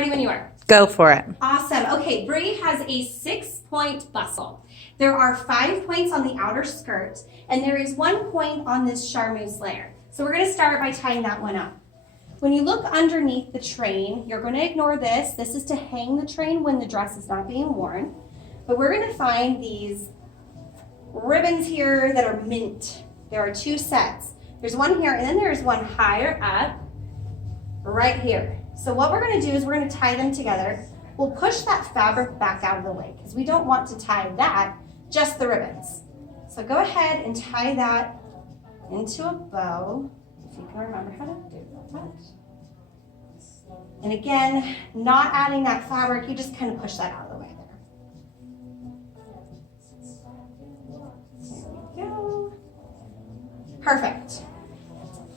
ready when you are. Go for it. Awesome. Okay, Bree has a 6-point bustle. There are 5 points on the outer skirt, and there is 1 point on this charmeuse layer. So we're going to start by tying that one up. When you look underneath the train, you're going to ignore this. This is to hang the train when the dress is not being worn. But we're going to find these ribbons here that are mint. There are 2 sets. There's one here, and then there's one higher up right here. So what we're going to do is we're going to tie them together. We'll push that fabric back out of the way because we don't want to tie that, just the ribbons. So go ahead and tie that into a bow, if you can remember how to do that. And again, not adding that fabric, you just kind of push that out of the way there. There we go. Perfect.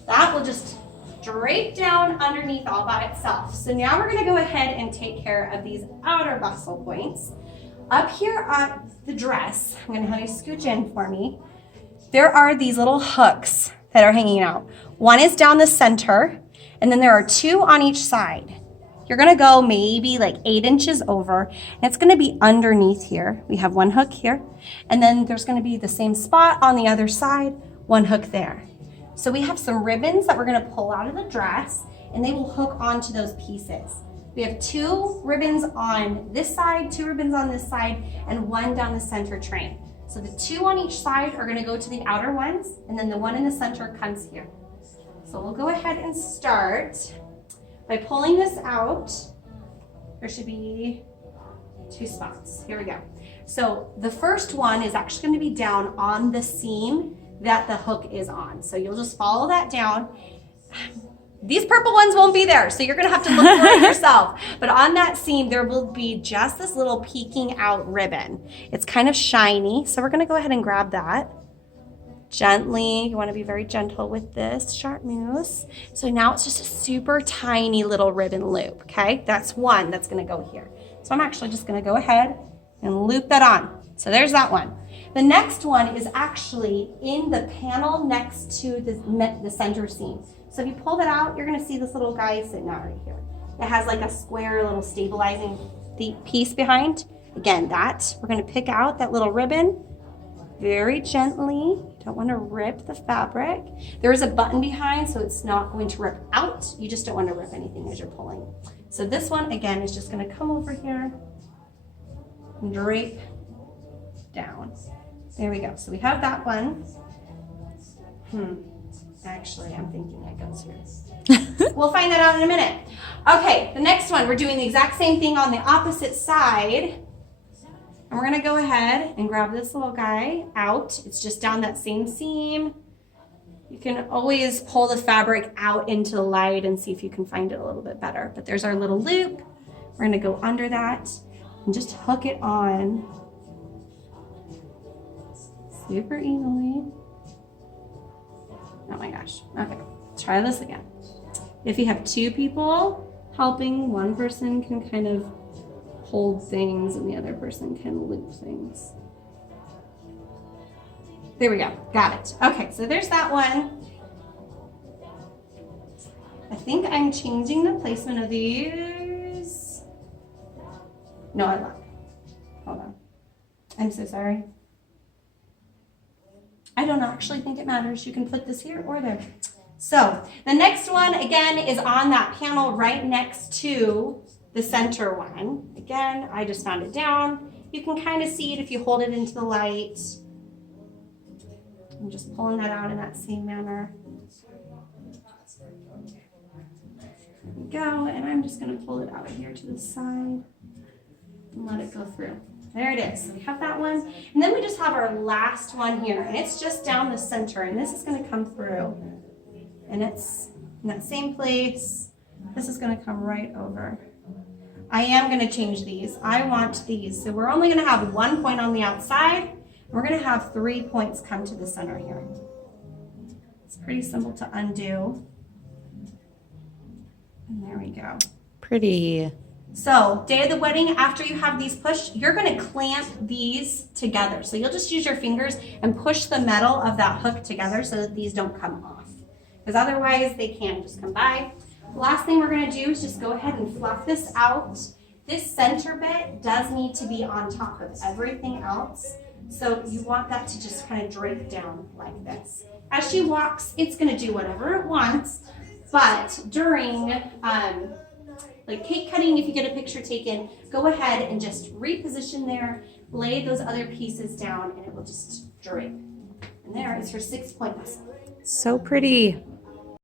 That will just drape down underneath all by itself. So now we're going to go ahead and take care of these outer bustle points. Up here on the dress, I'm going to have you scooch in for me. There are these little hooks that are hanging out. One is down the center, and then there are 2 on each side. You're going to go maybe like 8 inches over, and it's going to be underneath here. We have 1 hook here, and then there's going to be the same spot on the other side, 1 hook there. So we have some ribbons that we're going to pull out of the dress, and they will hook onto those pieces. We have 2 ribbons on this side, 2 ribbons on this side, and 1 down the center train. So the 2 on each side are going to go to the outer ones, and then the 1 in the center comes here. So we'll go ahead and start by pulling this out. There should be 2 spots. Here we go. So the first one is actually going to be down on the seam that the hook is on. So you'll just follow that down. These purple ones won't be there, so you're gonna have to look for it yourself. But on that seam, there will be just this little peeking out ribbon. It's kind of shiny, so we're gonna go ahead and grab that. Gently, you wanna be very gentle with this charmeuse. So now it's just a super tiny little ribbon loop, okay? That's one that's gonna go here. So I'm actually just gonna go ahead and loop that on. So there's that one. The next one is actually in the panel next to the center seam. So if you pull that out, you're gonna see this little guy sitting out right here. It has like a square little stabilizing piece behind. Again, we're gonna pick out that little ribbon very gently. Don't wanna rip the fabric. There is a button behind, so it's not going to rip out. You just don't wanna rip anything as you're pulling. So this one, again, is just gonna come over here and drape down. There we go. So we have that one. Actually, I'm thinking it goes here. We'll find that out in a minute. Okay, the next one, we're doing the exact same thing on the opposite side. And we're gonna go ahead and grab this little guy out. It's just down that same seam. You can always pull the fabric out into the light and see if you can find it a little bit better. But there's our little loop. We're gonna go under that and just hook it on super easily. Oh my gosh. Okay, try this again. If you have 2 people helping, one person can kind of hold things and the other person can loop things. There we go. Got it. Okay, so there's that one. I think I'm changing the placement of these. No, I'm not. Hold on. I'm so sorry. I don't actually think it matters. You can put this here or there. So the next one, again, is on that panel right next to the center one. Again, I just found it down. You can kind of see it if you hold it into the light. I'm just pulling that out in that same manner. There we go. And I'm just going to pull it out here to the side and let it go through. There it is. So we have that one. And then we just have our last one here. And it's just down the center. And this is going to come through. And it's in that same place. This is going to come right over. I am going to change these. I want these. So we're only going to have 1 point on the outside. We're going to have 3 points come to the center here. It's pretty simple to undo. And there we go. Pretty. So day of the wedding, after you have these pushed, you're going to clamp these together. So you'll just use your fingers and push the metal of that hook together so that these don't come off. Because otherwise they can just come by. The last thing we're gonna do is just go ahead and fluff this out. This center bit does need to be on top of everything else. So you want that to just kind of drape down like this. As she walks, it's gonna do whatever it wants, but during like cake cutting, if you get a picture taken, go ahead and just reposition there, lay those other pieces down, and it will just drape. And there is her 6-point bustle. So pretty.